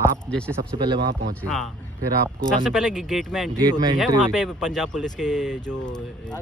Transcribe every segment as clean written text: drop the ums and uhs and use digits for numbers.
आप जैसे सबसे पहले वहाँ पहुँचे, हाँ, फिर आपको सबसे पहले गेट में एंट्री होती है। एंट्री वहाँ हुई। पे पंजाब पुलिस के जो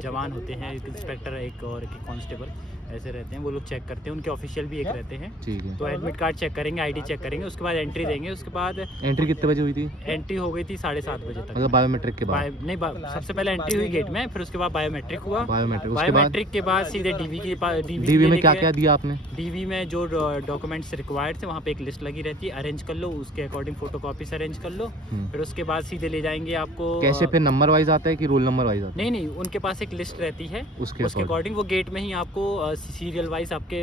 जवान होते हैं, एक इंस्पेक्टर एक और एक कांस्टेबल ऐसे रहते हैं, वो लोग चेक करते हैं। उनके ऑफिशियल भी एक रहते हैं। ठीक है। तो एडमिट कार्ड चेक करेंगे, आईडी चेक करेंगे, उसके बाद एंट्री देंगे। उसके बाद एंट्री कितने बजे हुई थी? एंट्री हो गई थी 7:30 बजे तक। मतलब बायोमेट्रिक के बाद? नहीं, सबसे पहले एंट्री हुई गेट में, फिर उसके बाद बायोमेट्रिक हुआ। बायोमेट्रिक उसके बाद? बायोमेट्रिक के बाद सीधे डीवी के पास। डीवी में क्या क्या दिया आपने? डीवी में जो डॉक्यूमेंट्स रिक्वायर्ड थे, वहाँ पे एक लिस्ट लगी रहती है, अरेंज कर लो, उसके अकॉर्डिंग फोटोकॉपीज अरेंज कर लो। फिर उसके बाद सीधे ले जाएंगे आपको। कैसे फिर नंबर वाइज आता है कि रोल नंबर वाइज आता है? नहीं, उनके पास एक लिस्ट रहती है, उसके अकॉर्डिंग वो गेट में ही आपको सीरियल वाइज आपके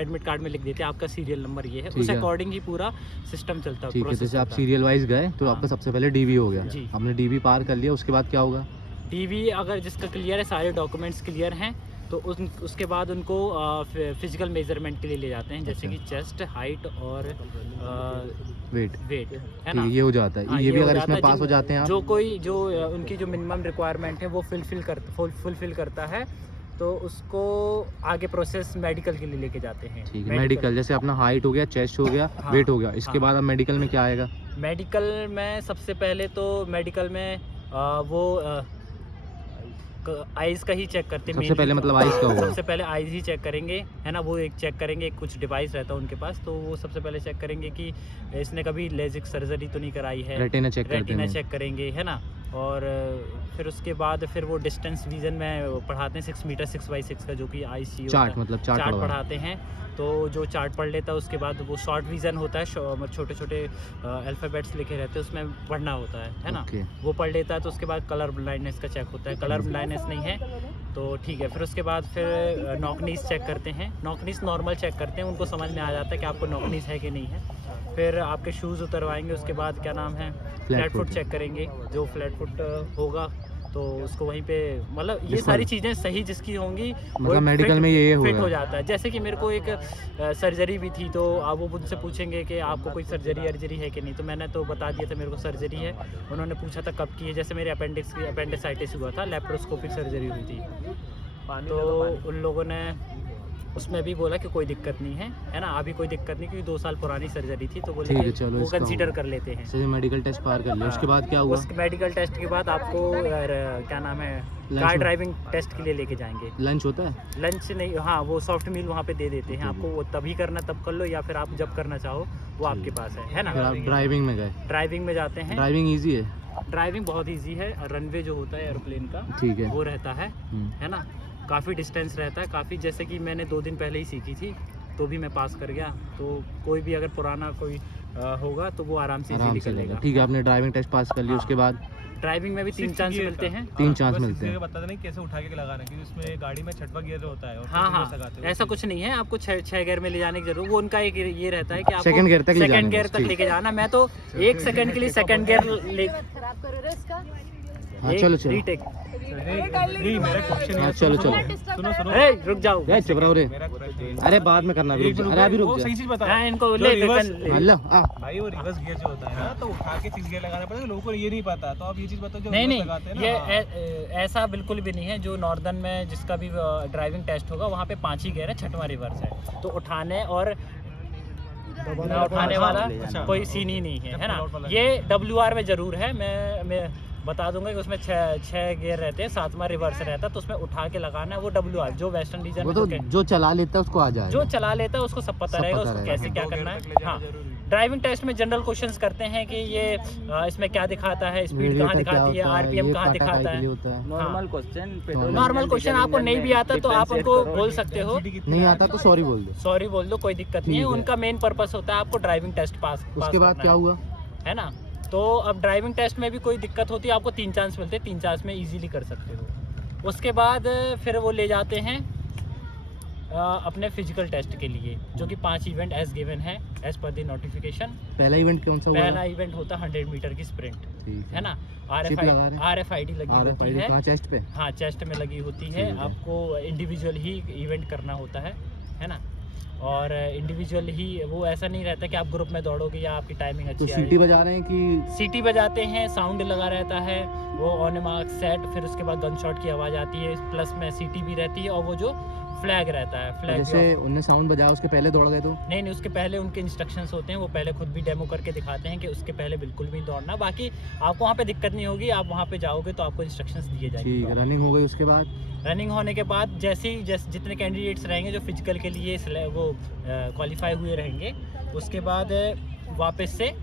एडमिट कार्ड में लिख देते हैं, आपका सीरियल नंबर ये है, उस अकॉर्डिंग ही पूरा सिस्टम चलता है। ठीक है, जैसे आप सीरियल वाइज गए तो आपका सबसे पहले डीवी हो गया, जी। आपने डीवी पार कर लिया, उसके बाद क्या होगा? डीवी अगर जिसका क्लियर है, सारे डॉक्यूमेंट्स क्लियर हैं, तो उसके बाद उनको फिजिकल मेजरमेंट के लिए ले जाते हैं, जैसे कि चेस्ट, हाइट और वेट है ना, ये हो जाता है। ये भी अगर इसमें पास हो जाते हैं आप, जो उनकी जो मिनिमम रिक्वायरमेंट है वो फुलफिल करता है, तो उसको आगे प्रोसेस मेडिकल के लिए लेके जाते हैं। ठीक है, मेडिकल जैसे अपना हाइट हो गया, चेस्ट हो गया, हाँ, वेट हो गया, इसके बाद अब मेडिकल में क्या आएगा? मेडिकल में सबसे पहले तो मेडिकल में वो आइज का ही चेक करते हैं सबसे पहले, मतलब आइज का होगा? सबसे पहले आइज ही चेक करेंगे, है ना। वो एक चेक करेंगे, कुछ डिवाइस रहता है उनके पास, तो वो सबसे पहले चेक करेंगे कि इसने कभी लेजिक सर्जरी तो नहीं कराई है। रेटिना चेक करेंगे, है ना। और फिर उसके बाद फिर वो डिस्टेंस विजन में पढ़ाते हैं 6 मीटर 6x6 का, जो कि ICU चार्ट, मतलब चार्ट पढ़ाते हैं। तो जो चार्ट पढ़ लेता है, उसके बाद वो शॉर्ट विजन होता है, छोटे छोटे अल्फ़ाबेट्स लिखे रहते हैं, उसमें पढ़ना होता है ना। वो पढ़ लेता है, तो उसके बाद कलर ब्लाइंडनेस का चेक होता है। कलर ब्लाइंडनेस नहीं है तो ठीक है। फिर उसके बाद फिर नॉकनीस चेक करते हैं। नॉकनीस नॉर्मल चेक करते हैं, उनको समझ में आ जाता है कि आपको नॉकनीस है कि नहीं है। फिर आपके शूज़ उतरवाएंगे, उसके बाद क्या नाम है, फ्लैट फुट चेक करेंगे। जो फ्लैट फुट होगा तो उसको वहीं पे, मतलब ये सारी चीज़ें सही जिसकी होंगी, मतलब मेडिकल में ये फिट हो जाता है। जैसे कि मेरे को एक सर्जरी भी थी, तो आप वो मुझसे पूछेंगे कि आपको कोई सर्जरी है कि नहीं, तो मैंने तो बता दिया था मेरे को सर्जरी है। उन्होंने पूछा था कब की है, जैसे मेरे अपेंडिसाइटिस हुआ था, लेप्रोस्कोपिक सर्जरी हुई थी, तो उन लोगों ने उसमें भी बोला कि कोई दिक्कत नहीं है ना, अभी कोई दिक्कत नहीं, क्योंकि 2 साल पुरानी सर्जरी थी, तो बोले वो कंसीडर कर लेते हैं। चलिए, मेडिकल टेस्ट पार कर लिया, उसके बाद क्या हुआ? मेडिकल टेस्ट के बाद आपको क्या नाम है, कार ड्राइविंग टेस्ट के लिए लेके जाएंगे। लंच होता है? लंच नहीं, हाँ, वो सॉफ्ट मील वहाँ पे दे देते हैं आपको, वो तभी करना तब कर लो, या फिर आप जब करना चाहो वो आपके पास है ना। फिर आप ड्राइविंग में गए? ड्राइविंग में जाते हैं। ड्राइविंग ईजी है? ड्राइविंग बहुत ईजी है। रनवे जो होता है एरोप्लेन का, ठीक है, वो रहता है ना। काफ़ी डिस्टेंस रहता है, काफ़ी, जैसे कि मैंने 2 दिन पहले ही सीखी थी, तो भी मैं पास कर गया। तो कोई भी अगर पुराना कोई होगा तो वो आराम से निकलेगा। ठीक है, आपने ड्राइविंग टेस्ट पास कर लिया, उसके बाद ड्राइविंग में भी 3 चांस मिलते हैं। 3 चांस मिलते हैं। बता नहीं कैसे उठा के लगाना, क्योंकि उसमें गाड़ी में 6वां गियर होता है। हाँ, ऐसा कुछ नहीं है, आपको 6 गियर में ले जाने की जरूरत। वो उनका एक ये रहता है कि आपको सेकंड गियर तक लेके जाना। मैं तो 1 सेकंड के लिए सेकंड गियर ले। हाँ, चलो रीटेक। मेरा क्वेश्चन है, चलो सुनो, रुक जाओ, चुप रहो रे। अरे बाद में करना, अरे अभी रुक जा। सही चीज बता। इनको भाई वो रिवर्स गियर जो होता है ना, तो उठा के 6 गियर लगाना पड़ेगा, लोगों को ये नहीं पता। तो आप ये चीज बताओ, जो नहीं, लगाते हैं ना, ये ऐसा बिल्कुल भी नहीं है। जो नॉर्दर्न में जिसका भी ड्राइविंग टेस्ट होगा, वहाँ पे 5 ही गियर है, 6वां रिवर्स है। तो उठाने और ना उठाने वाला कोई सीन ही नहीं है ना। ये WR में जरूर है, मैं बता दूंगा कि उसमें 6 गियर रहते हैं, 7वां रिवर्स रहता है, तो उसमें उठा के लगाना है। वो WR जो वेस्टर्न रीजन में, तो जो चला लेता है उसको आ जाए, जो चला लेता है उसको सब पता रहेगा, उसको कैसे क्या करना है। हाँ, ड्राइविंग टेस्ट में जनरल क्वेश्चंस करते हैं कि ये इसमें क्या दिखाता है, स्पीड कहाँ दिखाती है, RPM कहाँ दिखाता है। नॉर्मल क्वेश्चन आपको नहीं भी आता तो आप उनको बोल सकते हो, नहीं आता तो सॉरी बोल दो, कोई दिक्कत नहीं है। उनका मेन पर्पस होता है आपको ड्राइविंग टेस्ट पास। उसके बाद क्या हुआ, है ना। तो अब ड्राइविंग टेस्ट में भी कोई दिक्कत होती है, आपको 3 चांस मिलते हैं, 3 चांस में इजीली कर सकते हो। उसके बाद फिर वो ले जाते हैं अपने फिजिकल टेस्ट के लिए, जो कि 5 इवेंट एज गिवन है एज पर द नोटिफिकेशन। पहला इवेंट कौन सा हुआ? पहला इवेंट होता है 100 मीटर की स्प्रिंट, है ना। RFID लगी होती है, चेस्ट पे? हाँ, चेस्ट में लगी होती है। आपको इंडिविजुअल ही इवेंट करना होता है ना। और इंडिविजुअल ही, वो ऐसा नहीं रहता कि आप ग्रुप में दौड़ोगे या आपकी टाइमिंग अच्छी है। सीटी बजा रहे हैं कि? सीटी बजाते हैं, साउंड लगा रहता है, वो ऑन मार्क सेट। फिर उसके बाद गन शॉट की आवाज़ आती है, प्लस में सीटी भी रहती है, और वो जो फ्लैग रहता है, फ्लैग जैसे उन्हें साउंड बजाया उसके पहले दौड़ गए तो? नहीं, उसके पहले उनके इंस्ट्रक्शंस होते हैं, वो पहले खुद भी डेमो करके दिखाते हैं कि उसके पहले बिल्कुल भी दौड़ना। बाकी आपको वहाँ पे दिक्कत नहीं होगी, आप वहाँ पे जाओगे तो आपको इंस्ट्रक्शंस दिए जाएंगे। ठीक है, रनिंग हो गई उसके बाद? रनिंग होने के बाद जैसे जितने कैंडिडेट्स रहेंगे जो फिजिकल के लिए वो क्वालिफाई हुए रहेंगे, उसके बाद वापस से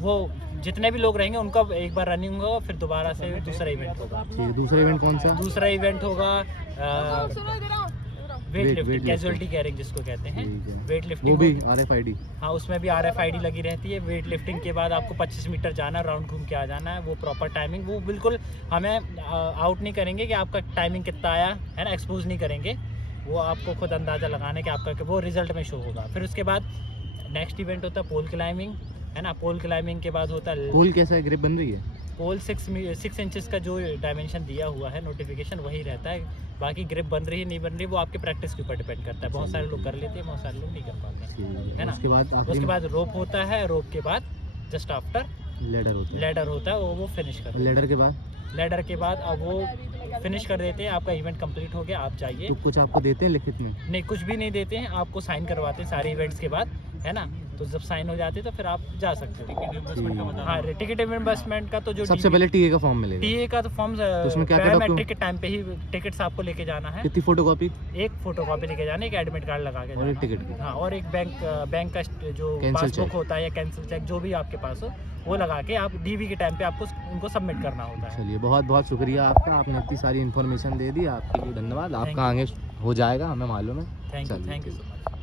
वो जितने भी लोग रहेंगे उनका एक बार रनिंग होगा, फिर दोबारा से दूसरा इवेंट होगा। ठीक है, दूसरा इवेंट कौन सा? दूसरा इवेंट होगा वेट लिफ्टिंग, कैजुअलिटी कैरिंग जिसको कहते हैं, वेट लिफ्टिंग। वो भी RFID? हाँ, उसमें भी RFID लगी रहती है। वेट लिफ्टिंग के बाद आपको 25 मीटर जाना, राउंड घूम के आ जाना है। वो प्रॉपर टाइमिंग, वो बिल्कुल हमें आउट नहीं करेंगे कि आपका टाइमिंग कितना आया है ना, एक्सपोज नहीं करेंगे। वो आपको खुद अंदाज़ा लगाने के आपका वो रिजल्ट में शो होगा। फिर उसके बाद नेक्स्ट इवेंट होता है पोल क्लाइंबिंग, है ना। पोल क्लाइंबिंग के बाद होता है पोल कैसा है, ग्रिप बन रही है? पोल 6 इंचेस का जो डायमेंशन दिया हुआ है नोटिफिकेशन वही रहता है। बाकी ग्रिप बन रही है नहीं बन रही वो आपके प्रैक्टिस के ऊपर डिपेंड करता है। बहुत सारे लोग कर लेते हैं, बहुत सारे लोग नहीं कर पाते, है ना। उसके बाद रोप होता है, रोप के बाद जस्ट आफ्टर लेडर होता है, वो फिनिश कर। लेडर के बाद अब वो फिनिश कर देते हैं, आपका इवेंट कंप्लीट हो गया, आप जाइए। तो कुछ आपको देते हैं लिखित में? नहीं, कुछ भी नहीं देते हैं, आपको साइन करवाते हैं सारे इवेंट्स के बाद, है ना। तो जब साइन हो जाते हैं तो फिर आप जा सकते हो। हाँ, टिकट रिइंबर्समेंट का तो जो सबसे पहले टीए का फॉर्म मिलेगा? टीए का तो फॉर्म बायोमेट्रिक के टाइम पे ही टिकट्स आपको लेके जाना है। कितनी फोटोकॉपी? एक फोटोकॉपी लेके जाना है, एक एडमिट कार्ड लगा के और एक टिकट। हाँ, और एक बैंक का जो पासबुक होता है या कैंसिल चेक जो भी आपके पास हो वो लगा के आप डीवी के टाइम पे आपको उनको सबमिट करना होता है। चलिए, बहुत बहुत शुक्रिया आपका, आपने इतनी सारी इन्फॉर्मेशन दे दी, आपके लिए धन्यवाद। आपका आगे हो जाएगा, हमें मालूम है। Thank you so much.